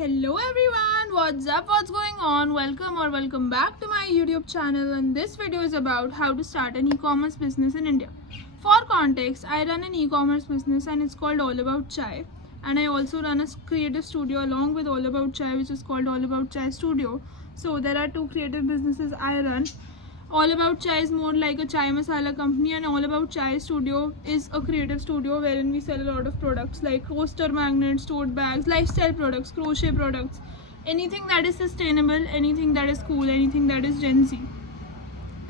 Hello everyone, what's up, what's going on? Welcome back to my YouTube channel, and this video is about how to start an e-commerce business in India. For context, I run an e-commerce business and it's called All About Chai, and I also run a creative studio along with All About Chai, which is called All About Chai Studio. So there are two creative businesses I run. All About Chai is more like a chai masala company, and All About Chai Studio is a creative studio wherein we sell a lot of products like coaster magnets, tote bags, lifestyle products, crochet products, anything that is sustainable, anything that is cool, anything that is Gen Z.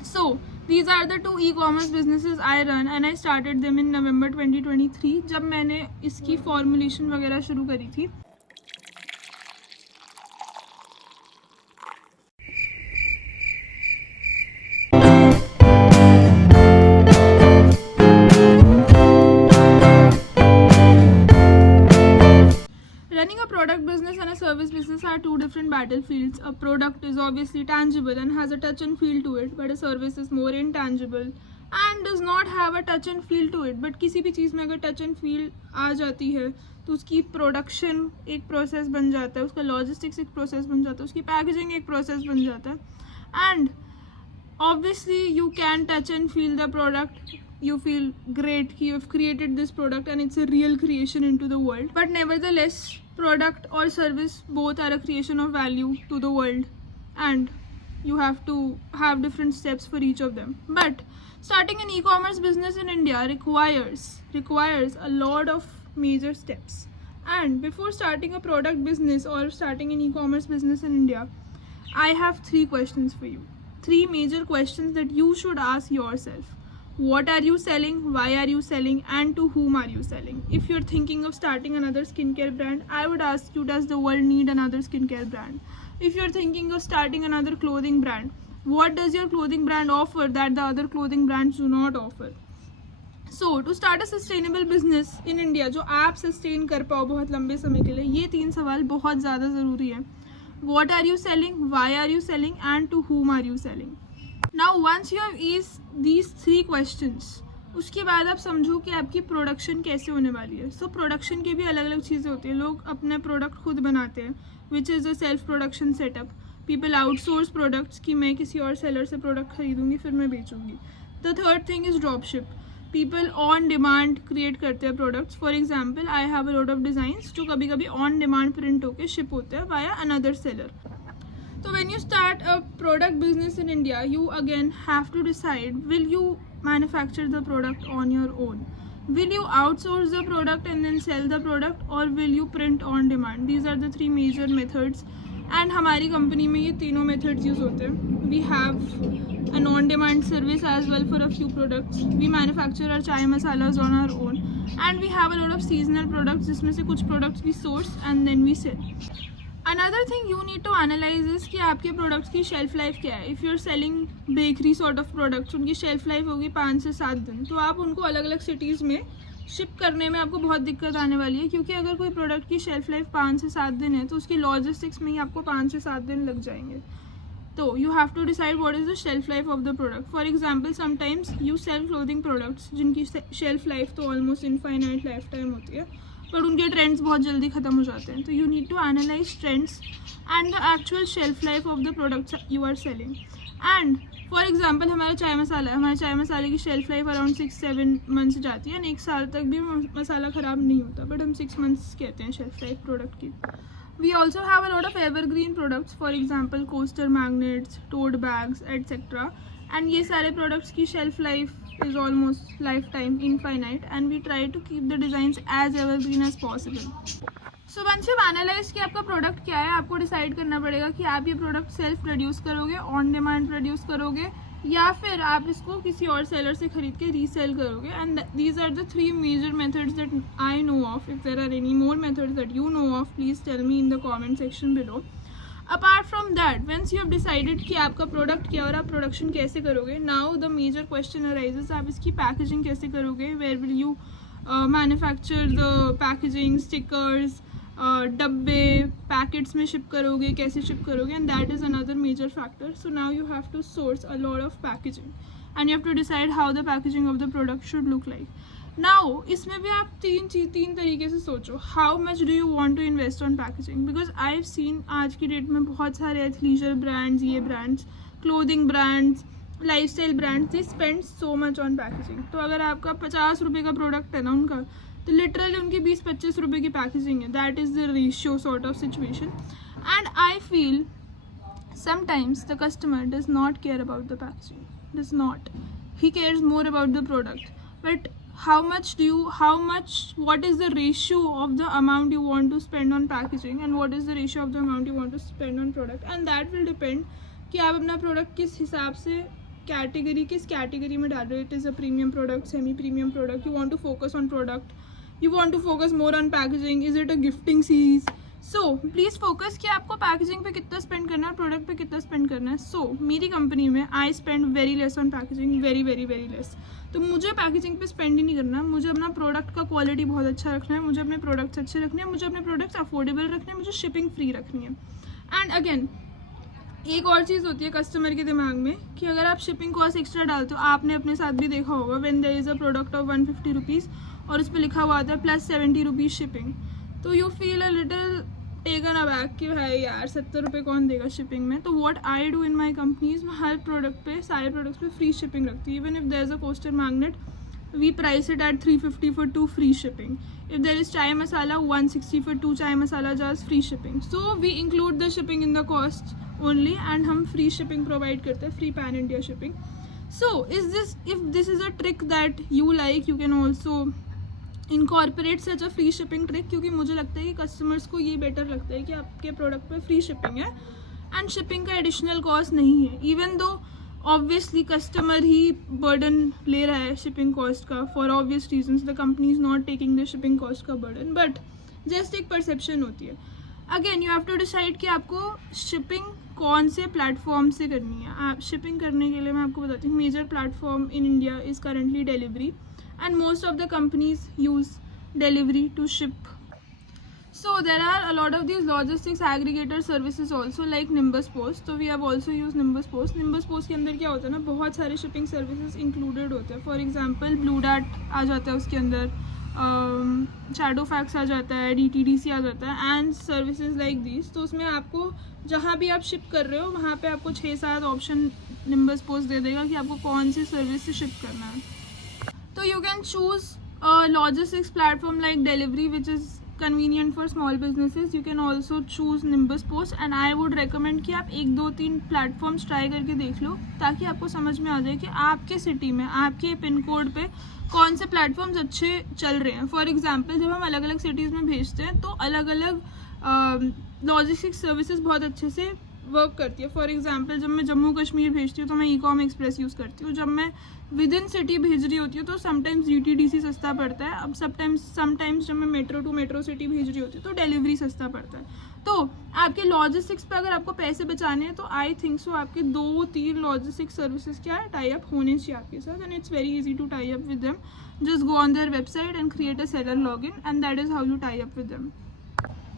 So these are the two e-commerce businesses I run, and I started them in November 2023 जब मैंने इसकी formulation वगैरह शुरू करी थी. Running a product business and a service business are two different battlefields. A product is obviously tangible and has a touch and feel to it, but a service is more intangible and does not have a touch and feel to it. But किसी भी चीज़ में अगर touch and feel आ जाती है तो उसकी production एक process बन जाता है, उसका लॉजिस्टिक्स एक प्रोसेस बन जाता है, उसकी पैकेजिंग एक प्रोसेस बन जाता है. And obviously you can touch and feel the product. You feel great, you have created this product and it's a real creation into the world. But nevertheless, product or service both are a creation of value to the world, and you have to have different steps for each of them. But starting an e-commerce business in India requires a lot of major steps. And before starting a product business or starting an e-commerce business in India, I have three questions for you. Three major questions that you should ask yourself. What are you selling? Why are you selling? And to whom are you selling? If you're thinking of starting another skincare brand, I would ask you, does the world need another skincare brand? If you're thinking of starting another clothing brand, what does your clothing brand offer that the other clothing brands do not offer? So to start a sustainable business in India, जो आप sustain कर पाओ बहुत लंबे समय के लिए, ये तीन सवाल बहुत ज़्यादा ज़रूरी है. What are you selling? Why are you selling? And to whom are you selling? Now once you have these three questions, उसके बाद आप समझो कि आपकी प्रोडक्शन कैसे होने वाली है. सो प्रोडक्शन की भी अलग अलग चीज़ें होती है. लोग अपने प्रोडक्ट खुद बनाते हैं, which is a self production setup. People outsource products कि मैं किसी और सेलर से प्रोडक्ट खरीदूंगी फिर मैं बेचूंगी. The third thing is drop ship. People on demand create करते हैं products. For example, I have a lot of designs जो कभी कभी ऑन डिमांड प्रिंट होकर शिप होते हैं via another seller. So when you start a product business in India, you again have to decide, will you manufacture the product on your own? Will you outsource the product and then sell the product, or will you print on demand? These are the three major methods, and हमारी company में ये तीनों methods use होते हैं. We have an on-demand service as well for a few products. We manufacture our chai masalas on our own, and we have a lot of seasonal products जिसमें से कुछ products we source and then we sell. Another thing you need to analyze is कि आपके products की shelf life क्या है. If you are selling bakery sort of products, उनकी shelf life होगी 5 से 7 दिन. तो आप उनको अलग अलग सिटीज़ में शिप करने में आपको बहुत दिक्कत आने वाली है, क्योंकि अगर कोई प्रोडक्ट की शेल्फ लाइफ 5 से 7 दिन है तो उसकी लॉजिस्टिक्स में ही आपको 5 से 7 दिन लग जाएंगे. तो you have to decide what is the shelf life of the product. For example, sometimes you sell clothing products जिनकी शेल्फ लाइफ तो ऑलमोस्ट इनफाइनाइट लाइफ टाइम होती है, पर उनके ट्रेंड्स बहुत जल्दी ख़त्म हो जाते हैं. तो you need to analyse trends and the actual shelf life of the products you are selling. And for example, हमारा चाय मसाला है. हमारे चाय मसाले की शेल्फ लाइफ अराउंड 6-7 मंथ्स जाती है, एंड 1 साल तक भी मसाला ख़राब नहीं होता, बट हम 6 मंथ्स कहते हैं शेल्फ लाइफ प्रोडक्ट की. We also have a lot of evergreen products, for example coaster magnets, tote bags, etc. And ये सारे products की shelf life is almost lifetime, infinite, and we try to keep the designs as evergreen as possible. So once you've analyzed कि आपका product क्या है, आपको decide करना पड़ेगा कि आप ये product self produce करोगे, on demand produce करोगे, या फिर आप इसको किसी और सेलर से खरीद के रीसेल करोगे. And these are the three major methods that I know of. If there are any more methods that you know of, please tell me in the comment section below. Apart from that, once you have decided कि आपका product क्या और आप production कैसे करोगे, now the major question arises, आप इसकी packaging कैसे करोगे. Where will you manufacture the packaging, stickers, डब्बे पैकेट्स में शिप करोगे, कैसे शिप करोगे, and that is another major factor. So now you have to source a lot of packaging and you have to decide how the packaging of the product should look like. Now इसमें भी आप तीन तरीके से सोचो, how much do you want to invest on packaging, because I have seen आज की date में बहुत सारे एथलीजर ब्रांड्स, ये brands, clothing brands, lifestyle brands, they spend so much on packaging. तो अगर आपका 50 रुपये का प्रोडक्ट है ना उनका, तो लिटरली उनकी 20-25 रुपये की पैकेजिंग है. That is the ratio sort of situation. And I feel sometimes the customer does not care about the packaging, does not, he cares more about the product. But what is the ratio of the amount you want to spend on packaging and what is the ratio of the amount you want to spend on product, and that will depend कि आप अपना product किस हिसाब से किस category में डाल रहे हो. It is a premium product, semi premium product, you want to focus on product, you want to focus more on packaging, is it a gifting series. So please focus कि आपको पैकेजिंग पे कितना spend करना है, product पे कितना spend करना है. सो मेरी कंपनी में I spend very less on packaging, very very very less. तो मुझे पैकेजिंग पे स्पेंड ही नहीं करना, मुझे अपना प्रोडक्ट का क्वालिटी बहुत अच्छा रखना है, मुझे अपने प्रोडक्ट्स अच्छे रखने हैं, मुझे अपने प्रोडक्ट्स अफोर्डेबल रखने हैं, मुझे शिपिंग फ्री रखनी है. एंड अगेन एक और चीज़ होती है कस्टमर के दिमाग में कि अगर आप शिपिंग कॉस्ट एक्स्ट्रा डालते हो, आपने अपने साथ भी देखा होगा, when there is a product of 150 rupees और उस पर लिखा हुआ आता है प्लस 70 रुपीज़ शिपिंग, तो you feel a little taken aback कि भाई यार 70 रुपये कौन देगा शिपिंग में. तो what I do in my companies, मैं हर प्रोडक्ट पे, सारे प्रोडक्ट्स पे फ्री शिपिंग रखती हूँ. Even if there is a poster magnet, we price it at 350 for 2 free shipping. If there is chai masala, 160 for 2 chai masala jars free shipping. So we include the shipping in the cost only and हम free shipping provide करते हैं, free pan India shipping. So if this is a trick that you like, you can also incorporate such a free shipping trick, क्योंकि मुझे लगता है कि customers को ये बेटर लगता है कि आपके प्रोडक्ट पे फ्री शिपिंग है एंड शिपिंग का एडिशनल कॉस्ट नहीं है. इवन दो ऑब्वियसली कस्टमर ही बर्डन ले रहा है शिपिंग कॉस्ट का, for obvious reasons the company is not taking the shipping cost का बर्डन, बट जस्ट एक परसेप्शन होती है. Again you have to decide कि आपको शिपिंग कौन से प्लेटफॉर्म से करनी है. आप शिपिंग करने के लिए मैं आपको बताती हूँ, major platform in India is currently delivery, and most of the companies use delivery to ship. So there are a lot of these logistics aggregator services also like Nimbus Post. So we have also used Nimbus Post. Nimbus Post के अंदर क्या होता है ना, बहुत सारे shipping services included होते हैं. फॉर एग्जांपल ब्लू डार्ट आ जाता है उसके अंदर, शैडो फैक्स आ जाता है, DTDC आ जाता है एंड सर्विसेज लाइक दिस. तो उसमें आपको जहाँ भी आप शिप कर रहे हो वहाँ पे आपको 6-7 ऑप्शन Nimbus Post दे देगा कि आपको कौन सी सर्विस से शिप करना है. So you can choose a logistics platform like Delivery, which is convenient for small businesses. You can also choose Nimbus Post, and I would recommend कि आप 1-2-3 प्लेटफॉर्म्स ट्राई करके देख लो ताकि आपको समझ में आ जाए कि आपके सिटी में, आपके पिन कोड पे कौन से प्लेटफॉर्म्स अच्छे चल रहे हैं. फॉर एग्जांपल जब हम अलग अलग सिटीज़ में भेजते हैं तो अलग अलग लॉजिस्टिक्स सर्विसेज बहुत अच्छे से वर्क करती है. फॉर एग्जांपल जब मैं जम्मू कश्मीर भेजती हूँ तो मैं ecom एक्सप्रेस यूज़ करती हूँ. जब मैं विद इन सिटी भेज रही होती हूँ तो समटाइम्स DTDC सस्ता पड़ता है. अब समटाइम्स जब मैं मेट्रो टू मेट्रो सिटी भेज रही होती हूँ तो डिलीवरी सस्ता पड़ता है. तो आपके लॉजिस्टिक्स पे अगर आपको पैसे बचाने हैं तो आई थिंक सो आपके 2-3 लॉजिस्टिक्स सर्विसेज क्या है, टाई अप होने चाहिए आपके साथ, and it's very easy to tie up with them. Just go on their website and create a seller login and that is how you tie up with them.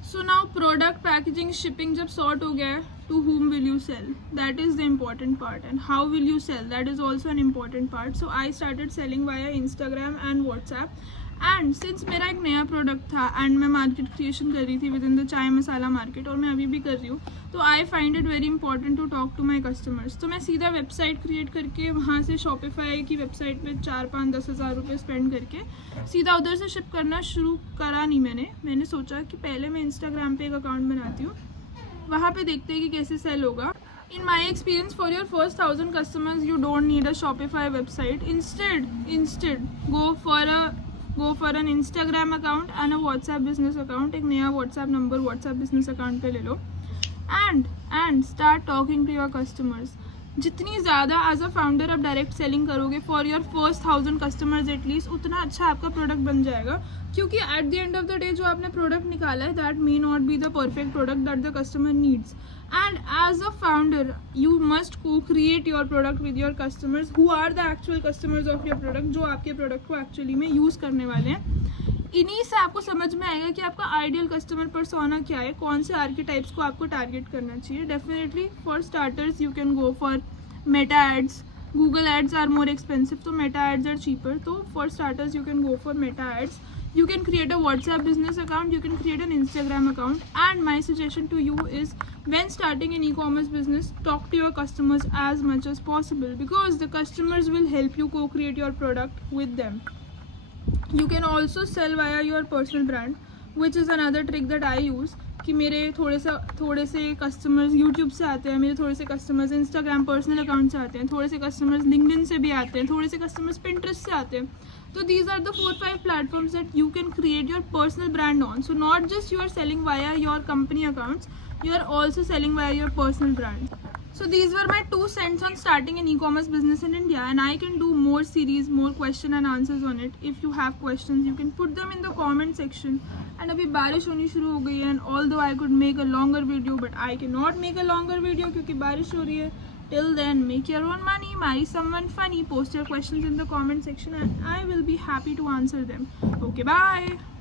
So now product packaging shipping जब sort हो गया है, to whom will you sell, that is the important part, and how will you sell, that is also an important part. So I started selling via Instagram and WhatsApp, and since मेरा एक नया product था and मैं market creation कर रही थी with in the चाय मसाला market, और मैं अभी भी कर रही हूँ, तो I find it very important to talk to my customers. तो मैं सीधा वेबसाइट क्रिएट करके वहाँ से शॉपिफाई की वेबसाइट पे 4-5-10 हज़ार रुपये स्पेंड करके सीधा उधर से शिप करना शुरू करा नहीं. मैंने सोचा कि पहले मैं इंस्टाग्राम पे एक अकाउंट बनाती हूँ, वहाँ पे देखते हैं कि कैसे सेल होगा. In my experience, for your first 1,000 customers, you don't need a Shopify website. Instead, go for an Instagram account and a WhatsApp business account. एक नया WhatsApp number WhatsApp business account पे ले लो and start talking to your customers. जितनी ज़्यादा as a founder आप direct selling करोगे for your first 1,000 customers at least, उतना अच्छा आपका प्रोडक्ट बन जाएगा. क्योंकि at the end of the day जो आपने प्रोडक्ट निकाला है, that may not be the perfect product that the customer needs. And as a founder you must co-create your product with your customers who are the actual customers of your product, जो आपके product को actually में use करने वाले हैं. इन्हीं से आपको समझ में आएगा कि आपका आइडियल कस्टमर पर्सोना क्या है, कौन से आर्किटाइप्स को आपको टारगेट करना चाहिए. Definitely for starters you can go for Meta ads, Google ads are more expensive, so Meta ads are cheaper. So for starters, you can go for Meta ads. You can create a WhatsApp business account, you can create an Instagram account, and my suggestion to you is, when starting an e-commerce business, talk to your customers as much as possible, because the customers will help you co-create your product with them. You can also sell via your personal brand, which is another trick that I use. कि मेरे थोड़े से customers YouTube से आते हैं, मेरे थोड़े से कस्टमर्स इंस्टाग्राम पर्सनल अकाउंट से आते हैं, थोड़े से कस्टमर्स लिंक्डइन से भी आते हैं, थोड़े से कस्टमर्स पिंटरेस्ट से आते हैं. तो these are the 4-5 platforms that you can create your personal brand on. So not just you are selling via your company accounts, you are also selling via your personal brand. So these were my 2 cents on starting an e-commerce business in India, and I can do more series, more question and answers on it. If you have questions, you can put them in the comment section. And अभी बारिश होनी शुरू हो गई है, and although I could make a longer video, but I cannot make a longer video क्योंकि बारिश हो रही है. Till then, make your own money, marry someone funny, post your questions in the comment section, and I will be happy to answer them. Okay, bye.